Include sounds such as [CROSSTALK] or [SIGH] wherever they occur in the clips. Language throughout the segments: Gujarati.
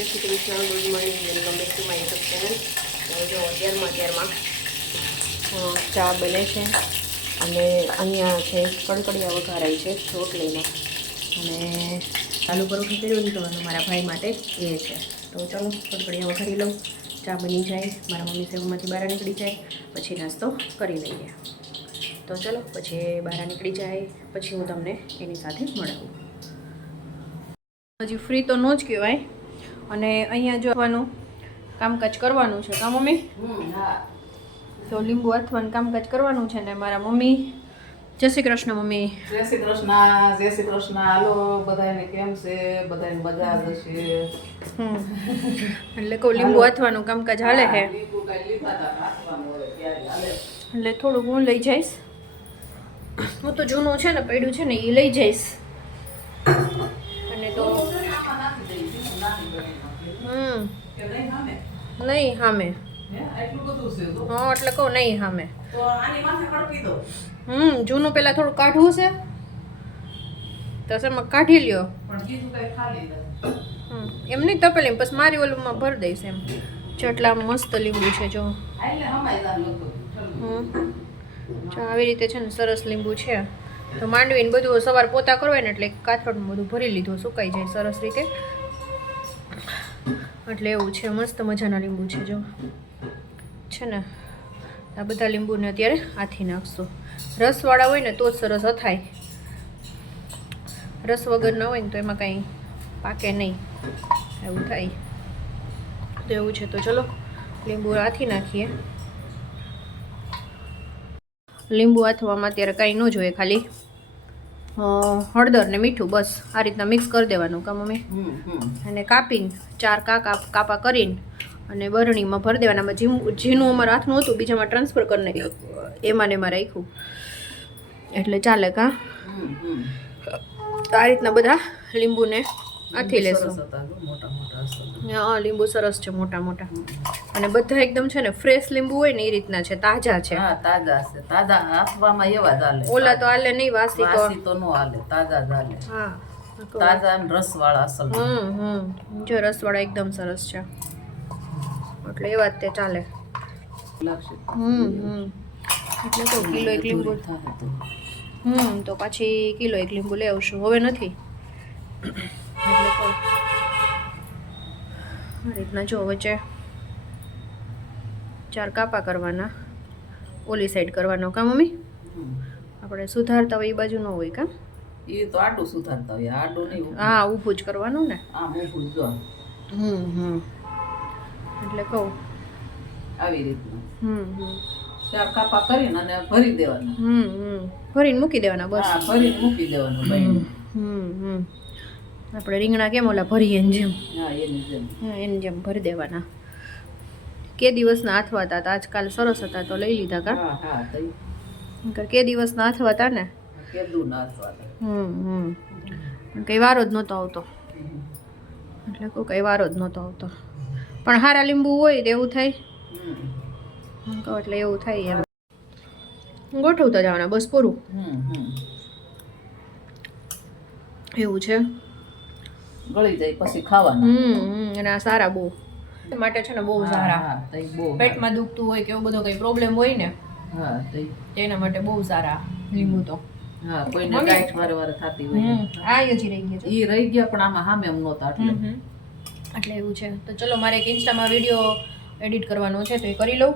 Shri Krishna good morning welcome back to my YouTube channel જો અત્યારમાં અત્યારમાં ચા બને છે અને અહીંયા છે, કડકડિયા વઘારાય છે રોટલીનો અને ચાલુ પરોઠું કર્યું ને તો મારા ભાઈ માટે એ છે. તો ચાલો, કડકડિયા વઘારી લઉં. ચા બની જાય, મારા મમ્મી સેવમાંથી બહાર નીકળી જાય, પછી નાસ્તો કરી લઈએ. તો ચલો, પછી બહાર નીકળી જાય, પછી હું તમને એની સાથે મળાવું હજી ફ્રી તો ન જ કહેવાય. અને અહીંયા જોવાનું કામકાજ કરવાનું છે કા મમ્મી? તો લીંબુ અથવાનું કામકાજ કરવાનું છે ને મારા મમ્મી. જય શ્રી કૃષ્ણ મમ્મી. જય શ્રી કૃષ્ણ જય શ્રી કૃષ્ણ. હાલો બધાને કેમ છે? બધાને મજા આવે છે? એટલે કહું લીંબુ અથવાનું કામકાજ હાલે છે એટલે થોડુંક હું લઈ જઈશ. હું તો જૂનું છે ને પડ્યું છે ને એ લઈ જઈશ. નહીં હામે? હે? એટલે કહું નહીં હામે. હમ જૂનું પેલા થોડું કાઢવું છે. તો શેમાં કાઢી લ્યો. એમ નહીં તપેલી પછી મારી ઓલુંમાં ભરી દઈશ એમ. જેટલા મસ્ત લીંબુ છે જો. જા લગભગ હમ. જો આવી રીતે છે ને સરસ લીંબુ છે. તો માંડવીને બધું સવાર પોતા કરવાય ને એટલે કાથરોડનું બધું ભરી લીધું સુકાઈ જાય સરસ રીતે. એટલે એવું છે, મસ્ત મજાના લીંબુ છે જો. છે ને? આ બધા લીંબુને અત્યારે હાથી નાખશું. રસવાળા હોય ને તો જ સરસ અથાય. રસ વગર ન હોય ને તો એમાં કાંઈ પાકે નહીં. એવું થાય. તો એવું છે, તો ચલો, લીંબુ હાથી નાખીએ. લીંબુ આથવામાં અત્યારે કાંઈ ન જોઈએ ખાલી. હળદર ને મીઠું બસ. આ રીતના મિક્સ કરી દેવાનું કા મમ્મી અને કાપીને ચાર કાકા કાપા કરીને અને બરણીમાં ભરી દેવાના. આમાં જીનું ઝીણું અમારા હાથનું હતું બીજામાં ટ્રાન્સફર કરી નાખ્યું. એમાં ને એમાં રાખ્યું. એટલે ચાલે કા? આ રીતના બધા લીંબુને આથી લેશું. લીંબુ સરસ છે મોટા મોટા. અને બધા એકદમ છે ને ફ્રેશ લીંબુ હોય ને એ રીતના છે તાજા છે. હા તાજા છે. તાજા હાથવામાં એવા જ હાલે. ઓલા તો હાલે નહીં વાસી તો. વાસી તો નો હાલે તાજા જ હાલે. હા તાજા અને રસવાળા અસલ. હમ હમ. જો રસવાળા એકદમ સરસ છે. એટલે એવા જ તે ચાલે. હમ હમ. એટલે તો કિલો એક લીંબુ થાય હમ તો પાછી કિલો એક લીંબુ લઈ આવશું. હવે નથી. એટલે તો આ રીતના જો વચ્ચે ચાર કાપા કરવાના ઓલી સાઈડ કરવાનો કા મમ્મી. આપણે સુધારતા હોય એ બાજુ ન હોય કા? એ તો આડું સુધારતા હોય આડું નહીં હા ઊભું જ કરવાનું ને. હા ઊભું જ હમ હમ. એટલે કહું. આવી રીતનું. હમ હમ. ચાર કાપા કરીને અને ભરી દેવાના. હમ હમ. ભરીને મૂકી દેવાના બસ. ભરીને મૂકી દેવાનું. હમ હમ. આપણે રીંગણા કેમ ઓલા ભરીએ ને જેમ? એની જેમ. હા, એની જેમ ભરી દેવાના. કે દિવસના હાથવા હતા આજકાલ સરસ હતા તો લઈ લીધા કા? કે દિવસના હાથવા હતા ને? હમ હમ. પણ કંઈ વારો જ નહોતો આવતો. એટલે કોઈ કંઈ વારો જ નહોતો આવતો. પણ હારા લીંબુ હોય તો એવું થાય. એટલે એવું થાય એમ. ગોઠવતા જવાના બસ પૂરું. એવું છે. ગળી જાય પછી ખાવાના. હમ હમ અને આ સારા બહુ. માટે છે ને બહુ સારા. હા તઈ બહુ પેટમાં દુખતું હોય કે એવો બધો કઈ પ્રોબ્લેમ હોય ને હા તઈ. તેના માટે બહુ સારા લીંબુ તો. હા કોઈને મમ્મી. ગાંઠ વારે વારે થતી હોય. આ હજી રહી ગયા ઈ રહી ગયા પણ આમાં સામે એમ નહોતા એટલે હમ હમ. એટલે એવું છે. તો ચલો મારે એક ઇન્સ્ટામાં વીડિયો એડિટ કરવાનો છે તો એ કરી લઉં.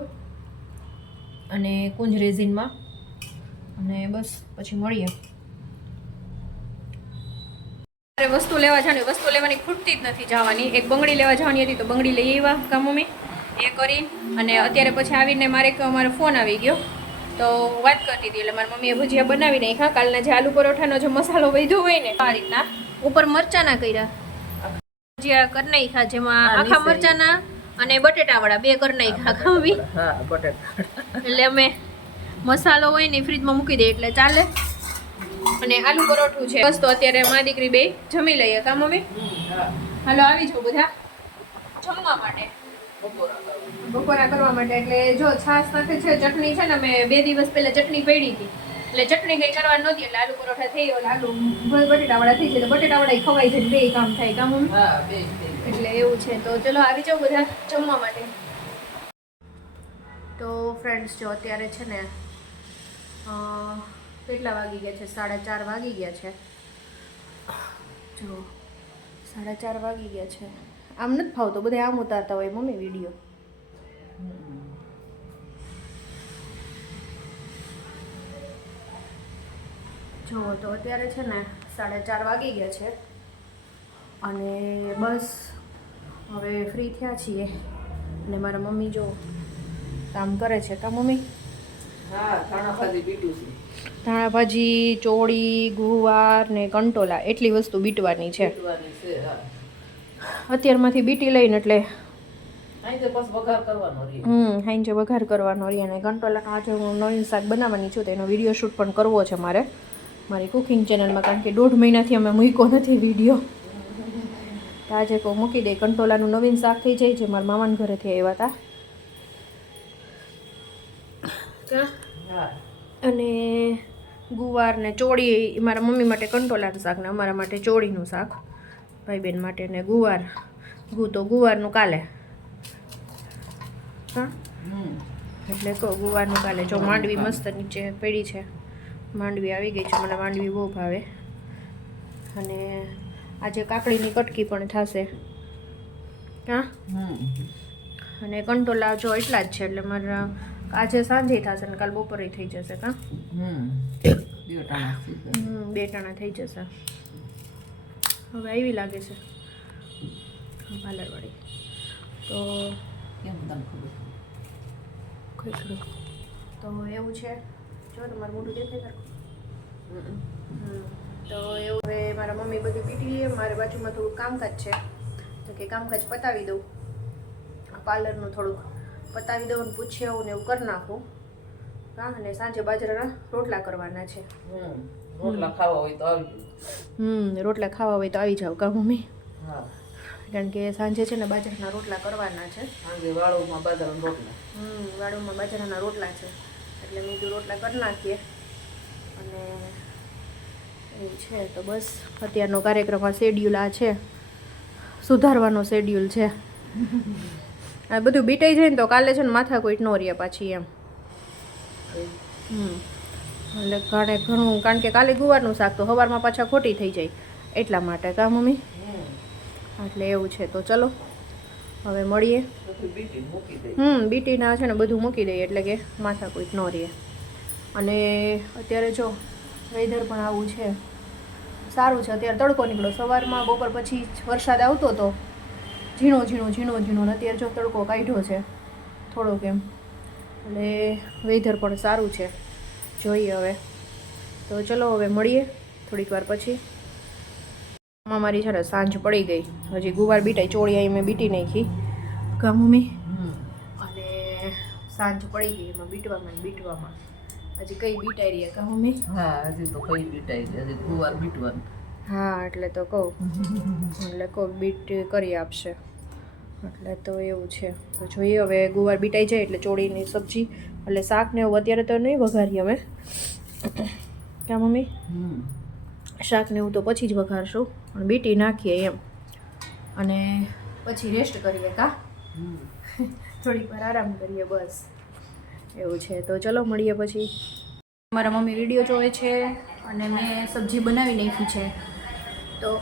અને કુંજ રેઝિનમાં. અને બસ પછી મળીએ. મારે વસ્તુ લેવા જવાની વસ્તુ લેવાની ખૂટતી જ નથી જવાની. એક બંગડી લેવા જવાની હતી તો બંગડી લઈ આવ્યા કા મમ્મી એ કરી અને અત્યારે પછી આવીને મારે અમારો ફોન આવી ગયો. તો વાત કરતી હતી એટલે મારી મમ્મીએ ભજીયા બનાવી નાખ્યા. કાલના જે આલુ પરોઠાનો જે મસાલો વધ્યો હોય ને આ રીતના ઉપર મરચાના કર્યા. ભજીયા કરી નાખ્યા જેમાં આખા. મરચાના અને બટેટાવાળા બે કરી નાખ્યા ખાવી એટલે અમે મસાલો હોય ને ફ્રીજમાં મૂકી દઈએ એટલે ચાલે. અને આલુ પરોઠું છે. બસ તો અત્યારે મા દીકરી બે જમી લઈએ. કા મમ્મી? હાલો આવી જાઓ બધા. જમવા માટે. બપોરા કરવા. માટે. એટલે જો છાશ સાથે છે ચટણી છે ને મેં બે દિવસ પહેલા ચટણી પડી હતી. એટલે ચટણી કઈ કરવા નહોતી એટલે આલુ પરોઠા થઈ ગયો. આલુ બટેટાવાળા થઈ જાય તો બટેટાવાળા ખવાય છે બે કામ થાય. કામ હા બે એટલે એવું છે. તો ચલો આવી જાઓ બધા જમવા માટે. તો ફ્રેન્ડ્સ જો અત્યારે છે ને અ, કેટલા વાગી ગયા છે? સાડા ચાર વાગી ગયા છે. જો, સાડા ચાર વાગી ગયા છે. આમ નથી ફાવતો, બધે આમ ઉતારતા હોય મમ્મી વીડિયો જુઓ તો અત્યારે છે ને સાડા ચાર વાગી ગયા છે. અને બસ હવે ફ્રી થયા છીએ. અને મારા મમ્મી જો કામ કરે છે. કા મમ્મી? ધાણા ભાજી ચોળી ગુવાર ને કંટોલા એટલી વસ્તુ બીટવાની છે. અત્યારમાંથી બીટી લઈને એટલે હમ હાઈંજે વઘાર કરવાનો રહી અને કંટોલાનો આજે હું નવીન શાક બનાવવાની છું તો એનો વીડિયો શૂટ પણ કરવો છે મારે. મારી કુકિંગ ચેનલમાં કારણ કે દોઢ મહિનાથી અમે મૂક્યો નથી વીડિયો આજે કહું મૂકી દે કંટોલાનું નવીન શાક થઈ જાય છે મારા મામાના ઘરેથી આવ્યા હતા કા હા અને ગુવાર ને ચોળી મારા મમ્મી માટે કંટોલાનું શાક ને અમારા માટે ચોળીનું શાક. ભાઈ બહેન માટે ને ગુવાર. ગુ તો ગુવારનું કાલે. હા? એટલે કહો ગુવારનું કાલે જો માંડવી મસ્ત નીચે પડી છે. માંડવી આવી ગઈ છે મને માંડવી બહુ ભાવે. અને આજે કાકડીની કટકી પણ થશે. હા? અને કંટોલા જો એટલા જ છે એટલે મારા આજે સાંજે થશે ને કાલ બપોરે થઈ જશે કા? હમ. બે ટાણા સીધા. હમ, બે ટાણા થઈ જશે. હવે આવી લાગે છે. પાર્લરવાળી. તો કેમ તને તો એવું છે. જો તમારું મોઢું દેખાય સરખું. તો એવું હવે મારા મમ્મી બધું પીટી લે મારે બાજુમાં થોડું કામકાજ છે. તો કે કામકાજ પતાવી દઉં. પાર્લરનું થોડુંક. પતાવી દઉં પૂછી આવું ને એવું કરી નાખું. હા અને સાંજે બાજરાના રોટલા કરવાના છે. રોટલા ખાવા હોય તો આવજો હમ રોટલા ખાવા હોય તો આવી જાવ કા મમ્મી? કારણ કે સાંજે છે ને બાજરાના રોટલા કરવાના છે. સાંજે વાળુમાં બાજરાના રોટલા. હમ વાળુમાં બાજરાના રોટલા છે. એટલે મેં કીધું રોટલા કરી નાખીએ. અને એવું છે તો બસ અત્યારનો કાર્યક્રમ આ શેડ્યુલ આ છે. સુધારવાનો શેડ્યુલ છે. આ બધું બીટાઈ જાય ને તો કાલે છે ને માથા કોઈ ન રહે પાછી એમ. એટલે ઘણે ઘણું કારણ કે કાલે ગુવારનું શાક તો સવારમાં પાછા ખોટી થઈ જાય. એટલા માટે કા મમ્મી? એટલે એવું છે. તો ચલો હવે મળીએ. હમ બીટીના છે ને બધું મૂકી દઈએ એટલે કે માથા કોઈ ન રહે. અને અત્યારે જો વેધર પણ આવું છે. સારું છે. અત્યારે તડકો નીકળ્યો. સવારમાં બપોર પછી જ વરસાદ આવતો હતો ઝીણો ઝીણો ઝીણો ઝીણો ને અત્યારે જો તડકો કાઢ્યો છે થોડોક એમ. એટલે વેધર પણ સારું છે. જોઈએ હવે. તો ચલો હવે મળીએ થોડીક વાર પછી. આમાં મારી છે ને સાંજ પડી ગઈ. હજી ગુવાર બીટાઈ ચોળી મેં બીટી નાખી. કા મમ્મી? હમ. અને સાંજ પડી ગઈ એમાં બીટવામાં ને બીટવામાં. હજી કઈ બીટાઈ રહી કા મમ્મી? હા હજી તો કઈ બીટાઈ રહી હજી ગુવાર બીટવાનું. હા એટલે તો કહું. એટલે કહું બીટ કરી આપશે. એટલે તો એવું છે. તો જોઈએ હવે ગુવાર બીટાઈ જાય એટલે ચોળીની સબ્જી એટલે શાક ને એવું અત્યારે તો નહીં વઘારીએ અમે. ક્યાં મમ્મી? શાક ને એવું તો પછી જ વઘારશું. પણ બીટી નાખીએ એમ. અને પછી રેસ્ટ કરીએ કા? થોડીક વાર આરામ કરીએ બસ. એવું છે. તો ચલો મળીએ પછી. મારા મમ્મી વીડિયો જોવે છે અને મેં સબ્જી બનાવી નાખી છે. તો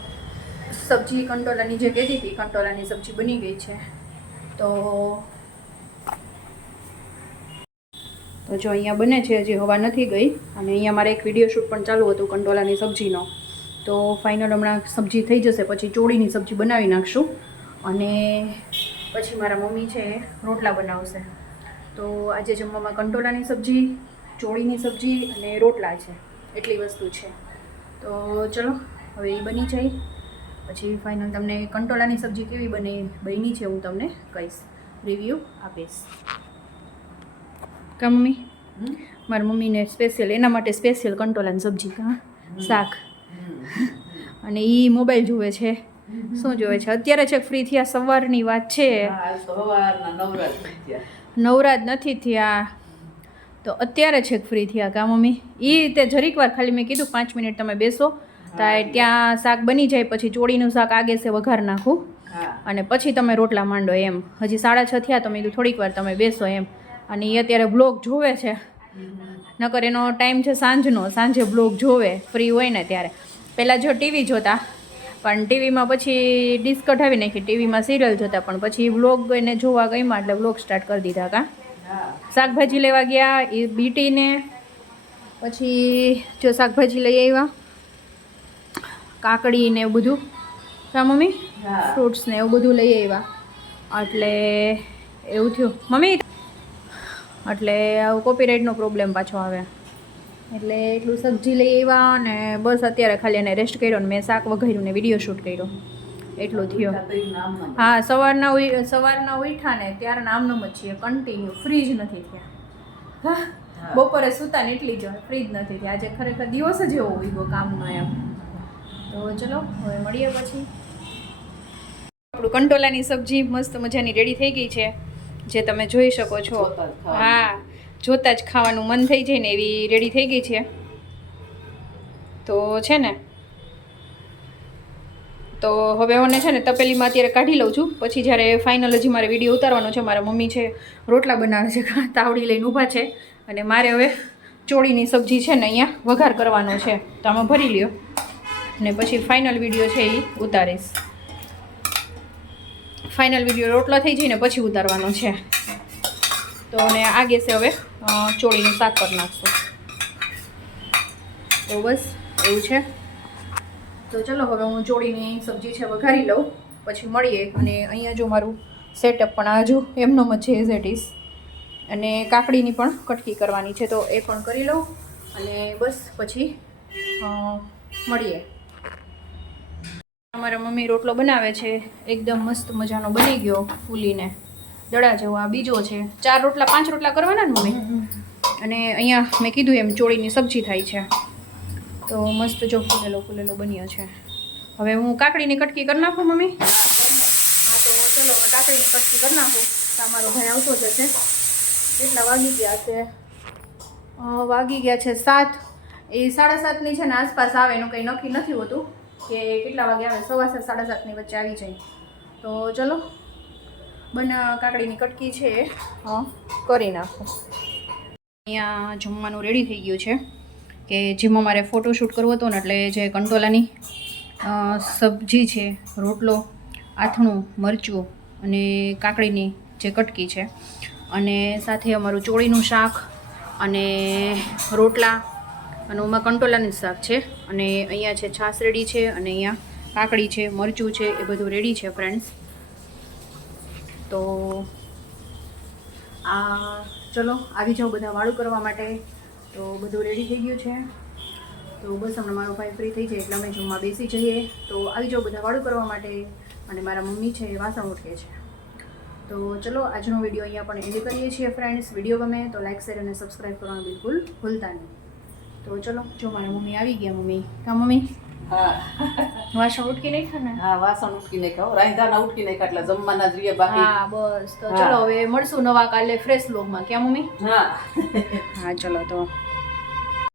સબ્જી કંટોલાની જે કહેતી હતી, કંટોલાની સબ્જી બની ગઈ છે. તો તો જો અહીંયા બને છે, હજી હવા નથી ગઈ અને અહીંયા મારે એક વીડિયો શૂટ પણ ચાલુ હતું કંટોલાની સબ્જીનો. તો ફાઇનલ હમણાં સબ્જી થઈ જશે, પછી ચોળીની સબ્જી બનાવી નાખશું અને પછી મારા મમ્મી છે રોટલા બનાવશે. તો આજે જમવામાં કંટોલાની સબ્જી, ચોળીની સબ્જી અને રોટલા છે, એટલી વસ્તુ છે. તો ચલો હવે એ બની જાય. પછી ફાઇનલ તમને કંટોલાની સબ્જી કેવી બની બની છે હું તમને કહીશ. રિવ્યૂ આપીશ. કા મમ્મી? મારી મમ્મીને સ્પેશિયલ એના માટે સ્પેશિયલ કંટોલાની સબ્જી કા? શાક. અને એ મોબાઈલ જુએ છે. શું જોવે છે? અત્યારે છે ફ્રી થયા સવારની વાત છે. હા, આજ તો સવારના નવરાત્રી થયા. નથી થયા. તો અત્યારે છેક ફ્રી થયા કા મમ્મી? એ રીતે જરીક વાર ખાલી મેં કીધું પાંચ મિનિટ તમે બેસો. તો ત્યાં શાક બની જાય પછી ચોળીનું શાક આગે છે વઘાર નાખું. અને પછી તમે રોટલા માંડો એમ. હજી સાડા છ થયા તો મેં કીધું થોડીક વાર તમે બેસો એમ. અને એ અત્યારે બ્લોગ જોવે છે. નકર એનો ટાઈમ છે સાંજનો. સાંજે બ્લોગ જોવે ફ્રી હોય ને ત્યારે. પહેલાં જો ટીવી જોતા પણ ટીવીમાં પછી ડિસ્ક કઢાવી નાખી. ટીવીમાં સિરિયલ જોતા પણ પછી બ્લોગ એને જોવા ગઈમાં એટલે બ્લોગ સ્ટાર્ટ કરી દીધા કા. શાકભાજી લેવા ગયા એ બીટીને પછી જો શાકભાજી લઈ આવ્યા કાકડી ને એવું બધું? કા મમ્મી? ફ્રૂટ્સ ને એવું બધું લઈ આવ્યા. એટલે એવું થયું. મમ્મી એટલે આવું કોપીરાઇટનો પ્રોબ્લેમ પાછો આવે. એટલે એટલું સબ્જી લઈ આવ્યા અને બસ અત્યારે ખાલી એને રેસ્ટ કર્યો ને મેં શાક વઘાર્યું ને વીડિયો શૂટ કર્યો. એટલું થયું. હા સવારના સવારના ઉઠ્યા ને ત્યારે નામનું જ છીએ કન્ટિન્યુ ફ્રીજ નથી થયા. હા, બપોરે સૂતા ને એટલી જ ફ્રી નથી થયા. આજે ખરેખર દિવસ જ એવો ઉગ્યો કામનો એમ. તો ચલો હવે મળીએ પછી. આપણું કંટોલાની સબ્જી મસ્ત મજાની રેડી થઈ ગઈ છે. જે તમે જોઈ શકો છો. હા જોતા જ ખાવાનું મન થઈ જાય ને એવી રેડી થઈ ગઈ છે. તો છે ને. તો હવે મને છે ને તપેલીમાં અત્યારે કાઢી લઉં છું. પછી જ્યારે ફાઇનલ હજી મારે વીડિયો ઉતારવાનો છે મારા મમ્મી છે રોટલા બનાવે છે [LAUGHS] તાવડી લઈને ઊભા છે. અને મારે હવે ચોળીની સબ્જી છે ને અહીંયા વઘાર કરવાનો છે. તો આમાં ભરી લ્યો. ને પછી ફાઇનલ વીડિયો છે એ ઉતારીશ. ફાઇનલ વીડિયો રોટલા થઈ જાય ને પછી ઉતારવાનો છે. તો અને આ ગેસે હવે ચોળીનું શાક કરી નાખશું. તો બસ, એવું છે. તો ચલો હવે હું ચોળીની સબ્જી છે વઘારી લઉં, પછી મળીએ. અને અહીંયા જો મારું સેટઅપ પણ આજુ એમનો જ છે એઝ એટ ઇઝ અને કાકડીની પણ કટકી કરવાની છે, તો એ પણ કરી લઉં. અને બસ, પછી મળીએ. અમારા મમ્મી રોટલો બનાવે છે. એકદમ મસ્ત મજાનો બની ગયો ફૂલીને. દડા જેવો આ બીજો છે. ચાર રોટલા, પાંચ રોટલા કરવાના ને મમ્મી? અને અહીંયા મેં કીધું એમ ચોળીની સબ્જી થાય છે. તો મસ્ત જો ફૂલેલો ફૂલેલો બન્યો છે. હવે હું કાકડીની કટકી કરી નાખું મમ્મી? હા, તો ચલો કાકડીની કટકી કરી નાખું. તમારો ભાઈ આવતો જશે કેટલા વાગી ગયા છે? વાગી ગયા છે સાત. એ સાડા સાતની છે ને આસપાસ આવે એનું કંઈ નક્કી નથી હોતું. કે કેટલા વાગે આવે? સવા સાત સાડા સાતની વચ્ચે આવી જાય. તો ચલો બને કાકડીની કટકી છે. કરી નાખો. અહીંયા જમવાનું રેડી થઈ ગયું છે. કે જેમાં મારે ફોટોશૂટ કરવો હતો ને એટલે જે કંટોલાની સબ્જી છે રોટલો આથણું મરચું અને કાકડીની જે કટકી છે. અને સાથે અમારું ચોળીનું શાક અને રોટલા અને ઓમાં કંટોલાનું શાક છે. અને અહીંયા છે છાશ રેડી છે અને અહીંયા કાકડી છે, મરચું છે, એ બધું રેડી છે ફ્રેન્ડ્સ તો આ ચલો, આવી જાઓ બધા વાળું કરવા માટે. તો બધું રેડી થઈ ગયું છે. તો બસ હમણાં મારો ભાઈ ફ્રી થઈ જાય એટલે અમે જમવા બેસી જઈએ. તો આવી જાઓ બધા વાળું કરવા માટે. અને મારા મમ્મી છે એ વાસણ ઉઠે છે. તો ચલો, આજનો વીડિયો અહીંયા પણ એન્ડ કરીએ છીએ ફ્રેન્ડ્સ વીડિયો ગમે તો લાઇક શેર અને સબસ્ક્રાઈબ કરવાનું બિલકુલ ભૂલતા નહીં. તો ચલો જો મારા મમ્મી આવી ગયા મમ્મી. કા મમ્મી? હા. વાસણ ઉટકી નાખ્યા ને? હા વાસણ ઉટકીને ખાઓ રાંધાના ઉટકીને નાખ્યા એટલે જમવાના જ રહીએ બાકી. હા બસ. તો ચલો હવે મળશું નવા કાલે ફ્રેશ લોગમાં ક્યાં મમ્મી? હા. હા ચલો તો.